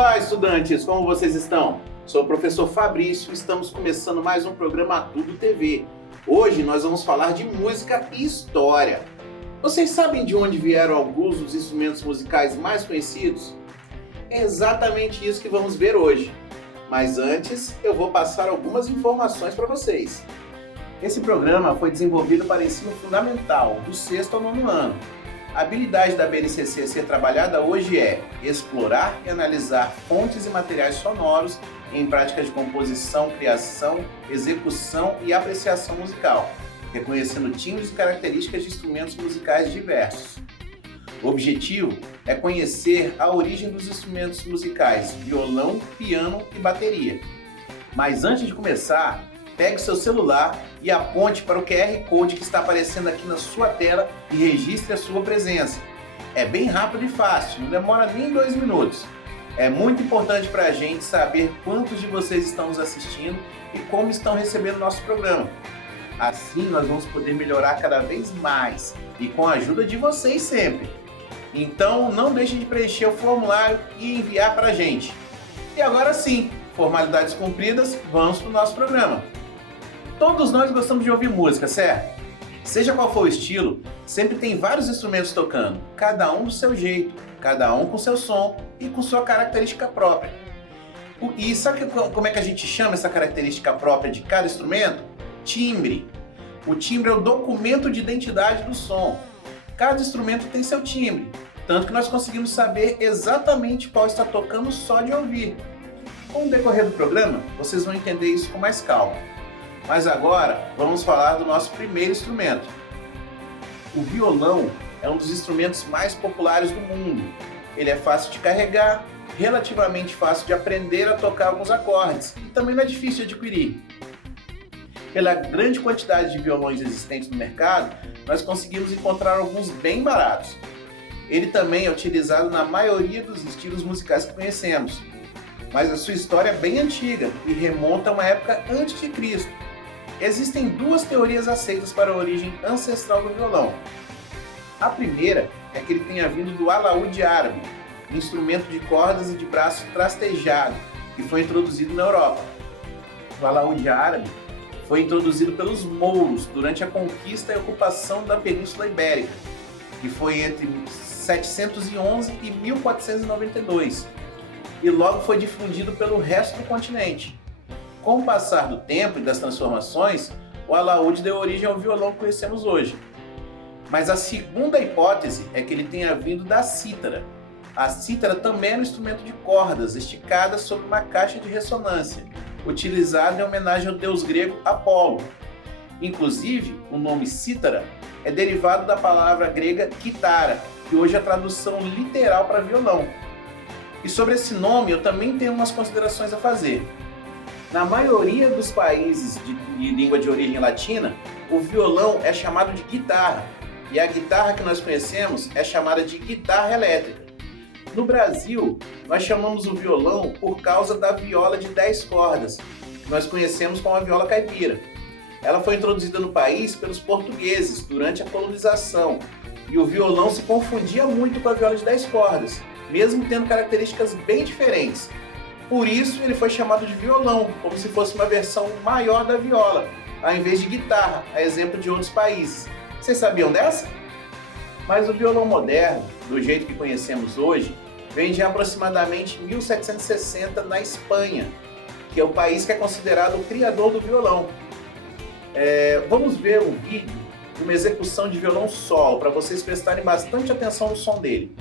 Olá, estudantes! Como vocês estão? Sou o professor Fabrício e estamos começando mais um programa Tudo TV. Hoje nós vamos falar de música e história. Vocês sabem de onde vieram alguns dos instrumentos musicais mais conhecidos? É exatamente isso que vamos ver hoje. Mas antes, eu vou passar algumas informações para vocês. Esse programa foi desenvolvido para ensino fundamental, do 6º ao 9º ano. A habilidade da BNCC a ser trabalhada hoje é explorar e analisar fontes e materiais sonoros em práticas de composição, criação, execução e apreciação musical, reconhecendo timbres e características de instrumentos musicais diversos. O objetivo é conhecer a origem dos instrumentos musicais violão, piano e bateria. Mas antes de começar, pegue seu celular e aponte para o QR Code que está aparecendo aqui na sua tela e registre a sua presença. É bem rápido e fácil, não demora nem 2 minutos. É muito importante para a gente saber quantos de vocês estão nos assistindo e como estão recebendo nosso programa. Assim nós vamos poder melhorar cada vez mais e com a ajuda de vocês sempre. Então não deixe de preencher o formulário e enviar para a gente. E agora sim, formalidades cumpridas, vamos para o nosso programa. Todos nós gostamos de ouvir música, certo? Seja qual for o estilo, sempre tem vários instrumentos tocando, cada um do seu jeito, cada um com seu som e com sua característica própria. E sabe como é que a gente chama essa característica própria de cada instrumento? Timbre. O timbre é o documento de identidade do som. Cada instrumento tem seu timbre, tanto que nós conseguimos saber exatamente qual está tocando só de ouvir. Com o decorrer do programa, vocês vão entender isso com mais calma. Mas agora, vamos falar do nosso primeiro instrumento. O violão é um dos instrumentos mais populares do mundo. Ele é fácil de carregar, relativamente fácil de aprender a tocar alguns acordes e também não é difícil de adquirir. Pela grande quantidade de violões existentes no mercado, nós conseguimos encontrar alguns bem baratos. Ele também é utilizado na maioria dos estilos musicais que conhecemos, mas a sua história é bem antiga e remonta a uma época antes de Cristo. Existem 2 teorias aceitas para a origem ancestral do violão. A primeira é que ele tenha vindo do alaúde árabe, instrumento de cordas e de braço trastejado, que foi introduzido na Europa. O alaúde árabe foi introduzido pelos mouros durante a conquista e ocupação da Península Ibérica, que foi entre 711 e 1492, e logo foi difundido pelo resto do continente. Com o passar do tempo e das transformações, o alaúde deu origem ao violão que conhecemos hoje. Mas a segunda hipótese é que ele tenha vindo da cítara. A cítara também era um instrumento de cordas esticadas sobre uma caixa de ressonância, utilizado em homenagem ao deus grego Apolo. Inclusive, o nome cítara é derivado da palavra grega kitara, que hoje é a tradução literal para violão. E sobre esse nome eu também tenho umas considerações a fazer. Na maioria dos países de língua de origem latina, o violão é chamado de guitarra, e a guitarra que nós conhecemos é chamada de guitarra elétrica. No Brasil, nós chamamos o violão por causa da viola de 10 cordas, que nós conhecemos como a viola caipira. Ela foi introduzida no país pelos portugueses durante a colonização, e o violão se confundia muito com a viola de 10 cordas, mesmo tendo características bem diferentes. Por isso ele foi chamado de violão, como se fosse uma versão maior da viola, ao invés de guitarra, a exemplo de outros países. Vocês sabiam dessa? Mas o violão moderno, do jeito que conhecemos hoje, vem de aproximadamente 1760 na Espanha, que é o país que é considerado o criador do violão. Vamos ver um vídeo de uma execução de violão solo, para vocês prestarem bastante atenção no som dele.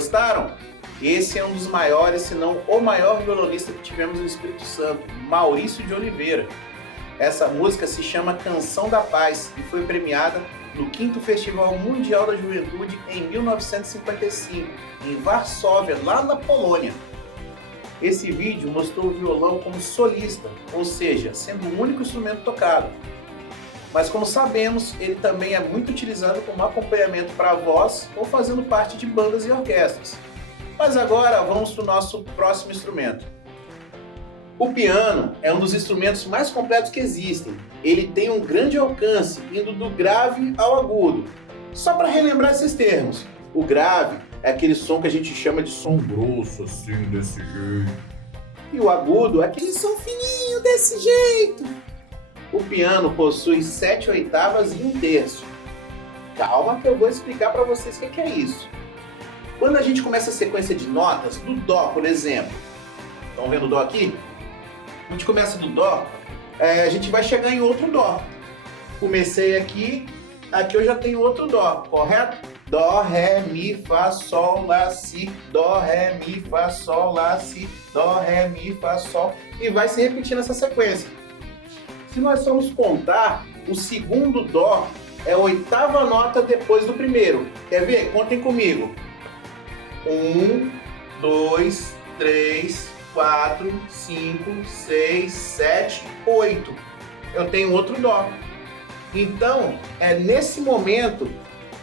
Gostaram? Esse é um dos maiores, se não o maior violonista que tivemos no Espírito Santo, Maurício de Oliveira. Essa música se chama Canção da Paz e foi premiada no 5º Festival Mundial da Juventude em 1955, em Varsóvia, lá na Polônia. Esse vídeo mostrou o violão como solista, ou seja, sendo o único instrumento tocado. Mas como sabemos, ele também é muito utilizado como acompanhamento para a voz ou fazendo parte de bandas e orquestras. Mas agora vamos para o nosso próximo instrumento. O piano é um dos instrumentos mais completos que existem. Ele tem um grande alcance, indo do grave ao agudo. Só para relembrar esses termos, o grave é aquele som que a gente chama de som grosso, assim, desse jeito. E o agudo é aquele som fininho, desse jeito. O piano possui 7 oitavas e 1/3. Calma que eu vou explicar para vocês o que é isso. Quando a gente começa a sequência de notas, do Dó, por exemplo. Estão vendo o Dó aqui? A gente começa do Dó, a gente vai chegar em outro Dó. Comecei aqui eu já tenho outro Dó, correto? Dó, Ré, Mi, Fá, Sol, Lá, Si, Dó, Ré, Mi, Fá, Sol, Lá, Si, Dó, Ré, Mi, Fá, Sol, e vai se repetindo essa sequência. Se nós formos contar, o segundo Dó é a 8ª nota depois do primeiro. Quer ver? Contem comigo. 1, 2, 3, 4, 5, 6, 7, 8. Eu tenho outro Dó. Então, é nesse momento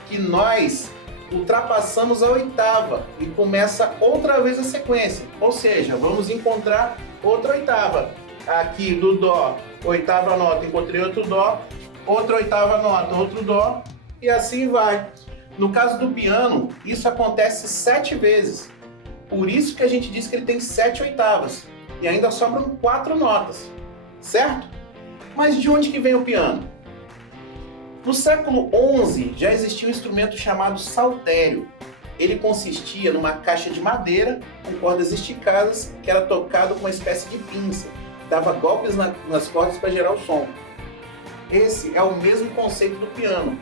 que nós ultrapassamos a 8ª e começa outra vez a sequência. Ou seja, vamos encontrar outra 8ª. Aqui do Dó, 8ª nota, encontrei outro Dó, outra 8ª nota, outro Dó, e assim vai. No caso do piano, isso acontece 7 vezes. Por isso que a gente diz que ele tem 7 oitavas. E ainda sobram 4 notas, certo? Mas de onde que vem o piano? No século XI já existia um instrumento chamado saltério. Ele consistia numa caixa de madeira com cordas esticadas que era tocado com uma espécie de pinça. Dava golpes nas cordas para gerar o som. Esse é o mesmo conceito do piano.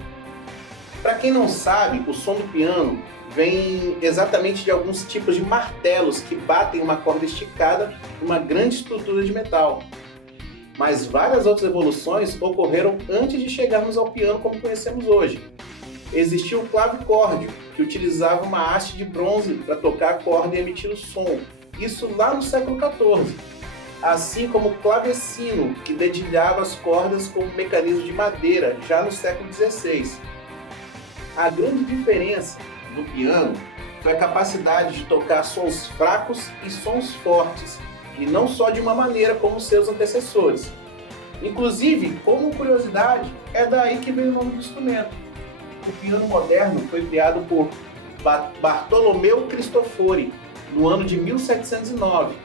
Para quem não sabe, o som do piano vem exatamente de alguns tipos de martelos que batem uma corda esticada numa grande estrutura de metal. Mas várias outras evoluções ocorreram antes de chegarmos ao piano como conhecemos hoje. Existia o clavicórdio, que utilizava uma haste de bronze para tocar a corda e emitir o som. Isso lá no século XIV. Assim como o clavecino, que dedilhava as cordas com um mecanismo de madeira, já no século XVI. A grande diferença no piano foi a capacidade de tocar sons fracos e sons fortes, e não só de uma maneira como seus antecessores. Inclusive, como curiosidade, é daí que vem o nome do instrumento. O piano moderno foi criado por Bartolomeu Cristofori, no ano de 1709.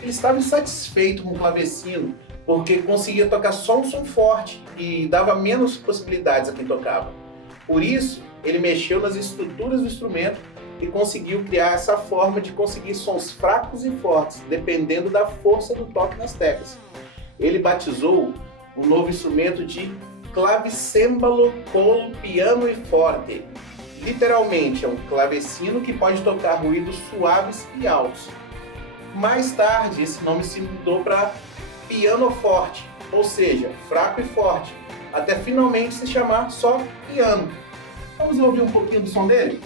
Ele estava insatisfeito com o clavecino, porque conseguia tocar só um som forte e dava menos possibilidades a quem tocava. Por isso, ele mexeu nas estruturas do instrumento e conseguiu criar essa forma de conseguir sons fracos e fortes, dependendo da força do toque nas teclas. Ele batizou o novo instrumento de clavicembalo col piano e forte. Literalmente, é um clavecino que pode tocar ruídos suaves e altos. Mais tarde, esse nome se mudou para pianoforte, ou seja, fraco e forte, até finalmente se chamar só piano. Vamos ouvir um pouquinho do som dele?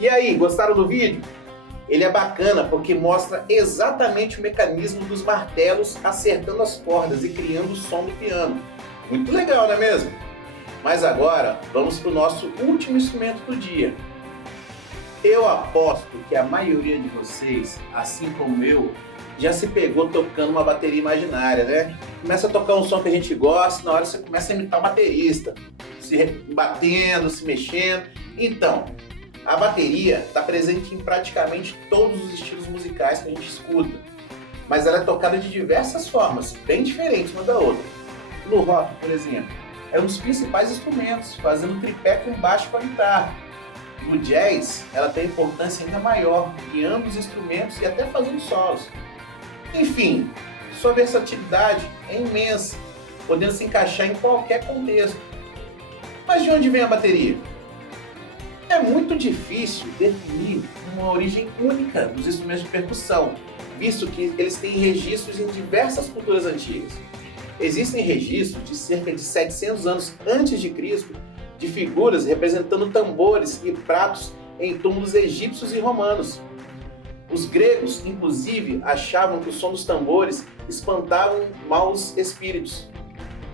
E aí, gostaram do vídeo? Ele é bacana porque mostra exatamente o mecanismo dos martelos acertando as cordas e criando o som do piano. Muito legal, não é mesmo? Mas agora, vamos para o nosso último instrumento do dia. Eu aposto que a maioria de vocês, assim como eu, já se pegou tocando uma bateria imaginária, né? Começa a tocar um som que a gente gosta, na hora você começa a imitar o baterista, se batendo, se mexendo. Então, a bateria está presente em praticamente todos os estilos musicais que a gente escuta, mas ela é tocada de diversas formas, bem diferentes uma da outra. No rock, por exemplo, é um dos principais instrumentos, fazendo tripé com baixo com a guitarra. No jazz, ela tem importância ainda maior, guiando os instrumentos e até fazendo solos. Enfim, sua versatilidade é imensa, podendo se encaixar em qualquer contexto. Mas de onde vem a bateria? É muito difícil definir uma origem única dos instrumentos de percussão, visto que eles têm registros em diversas culturas antigas. Existem registros de cerca de 700 anos antes de Cristo de figuras representando tambores e pratos em túmulos egípcios e romanos. Os gregos, inclusive, achavam que o som dos tambores espantavam maus espíritos.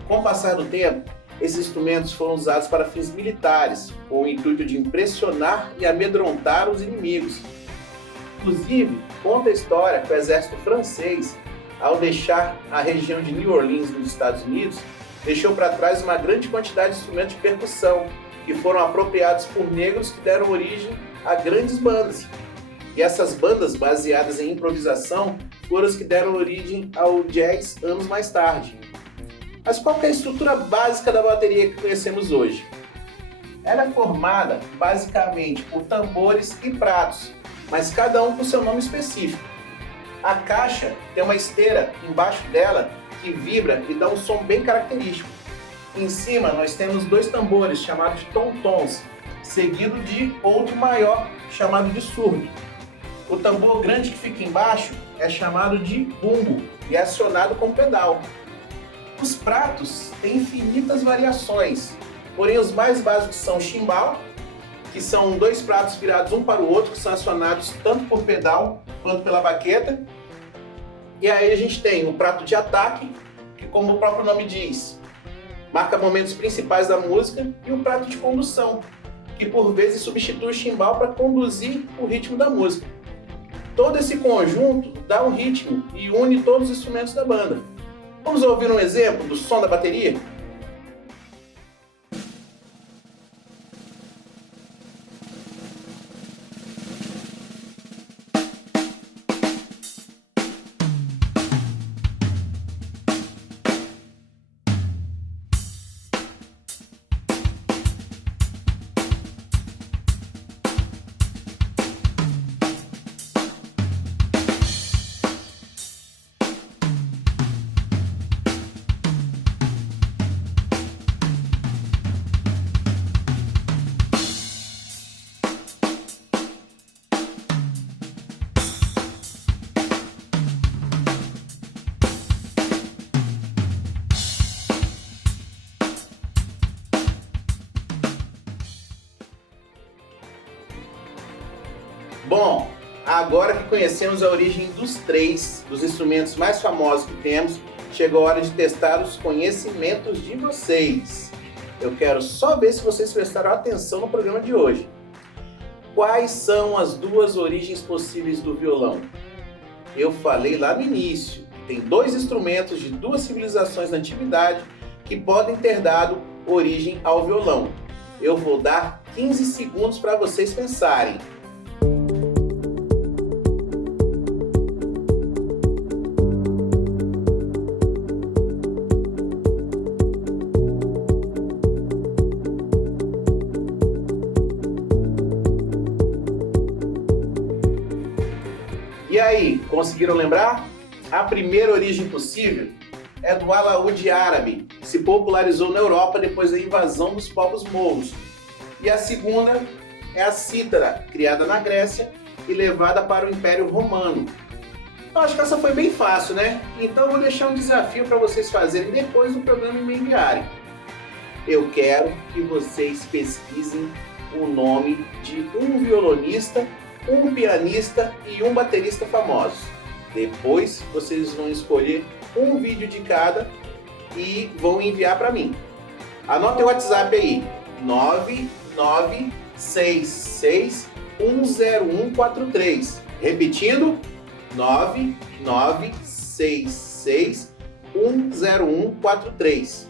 Com o passar do tempo, esses instrumentos foram usados para fins militares, com o intuito de impressionar e amedrontar os inimigos. Inclusive, conta a história que o exército francês, ao deixar a região de New Orleans, nos Estados Unidos, deixou para trás uma grande quantidade de instrumentos de percussão, que foram apropriados por negros que deram origem a grandes bandas. E essas bandas, baseadas em improvisação, foram as que deram origem ao jazz anos mais tarde. Mas qual que é a estrutura básica da bateria que conhecemos hoje? Ela é formada basicamente por tambores e pratos, mas cada um com seu nome específico. A caixa tem uma esteira embaixo dela que vibra e dá um som bem característico. Em cima nós temos dois tambores chamados de tom-toms, seguido de outro maior chamado de surdo. O tambor grande que fica embaixo é chamado de bumbo e é acionado com pedal. Os pratos têm infinitas variações, porém os mais básicos são o chimbal, que são dois pratos virados um para o outro, que são acionados tanto por pedal quanto pela baqueta. E aí a gente tem o prato de ataque, que como o próprio nome diz, marca momentos principais da música, e o prato de condução, que por vezes substitui o chimbal para conduzir o ritmo da música. Todo esse conjunto dá um ritmo e une todos os instrumentos da banda. Vamos ouvir um exemplo do som da bateria? Bom, agora que conhecemos a origem dos dos instrumentos mais famosos que temos, chegou a hora de testar os conhecimentos de vocês. Eu quero só ver se vocês prestaram atenção no programa de hoje. Quais são as duas origens possíveis do violão? Eu falei lá no início, tem dois instrumentos de duas civilizações na antiguidade que podem ter dado origem ao violão. Eu vou dar 15 segundos para vocês pensarem. E aí, conseguiram lembrar? A primeira origem possível é do alaúde árabe, que se popularizou na Europa depois da invasão dos povos mouros. E a segunda é a cítara, criada na Grécia e levada para o Império Romano. Eu acho que essa foi bem fácil, né? Então eu vou deixar um desafio para vocês fazerem depois do programa e me enviarem. Eu quero que vocês pesquisem o nome de um violonista, um pianista e um baterista famosos. Depois vocês vão escolher um vídeo de cada e vão enviar para mim. Anote o WhatsApp aí, 9966-10143. Repetindo, 9966-10143.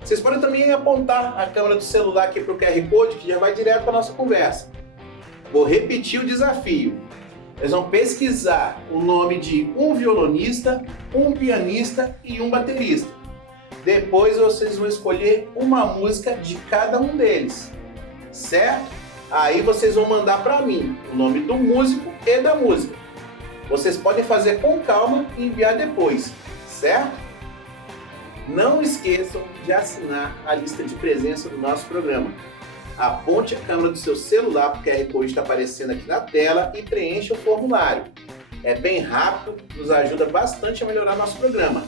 Vocês podem também apontar a câmera do celular aqui para o QR Code, que já vai direto para a nossa conversa. Vou repetir o desafio. Eles vão pesquisar o nome de um violonista, um pianista e um baterista. Depois vocês vão escolher uma música de cada um deles, certo? Aí vocês vão mandar para mim o nome do músico e da música. Vocês podem fazer com calma e enviar depois, certo? Não esqueçam de assinar a lista de presença do nosso programa. Aponte a câmera do seu celular para o QR Code está aparecendo aqui na tela e preencha o formulário. É bem rápido, nos ajuda bastante a melhorar nosso programa.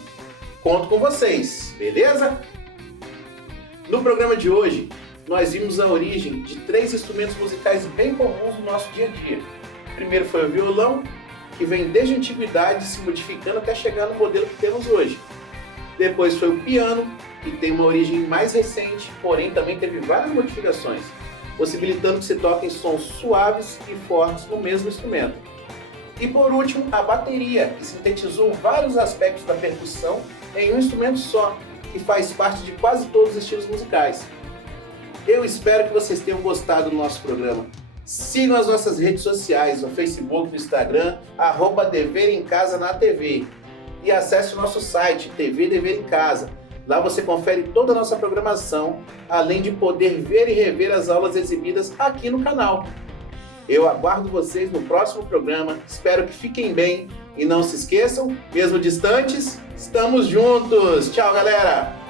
Conto com vocês, beleza? No programa de hoje, nós vimos a origem de 3 instrumentos musicais bem comuns no nosso dia a dia. O primeiro foi o violão, que vem desde a antiguidade se modificando até chegar no modelo que temos hoje. Depois foi o piano, que tem uma origem mais recente, porém também teve várias modificações, possibilitando que se toquem sons suaves e fortes no mesmo instrumento. E por último, a bateria, que sintetizou vários aspectos da percussão em um instrumento só, que faz parte de quase todos os estilos musicais. Eu espero que vocês tenham gostado do nosso programa. Sigam as nossas redes sociais, no Facebook, no Instagram, @Dever em Casa na TV. E acesse o nosso site, TV Dever em Casa. Lá você confere toda a nossa programação, além de poder ver e rever as aulas exibidas aqui no canal. Eu aguardo vocês no próximo programa, espero que fiquem bem e não se esqueçam, mesmo distantes, estamos juntos! Tchau, galera!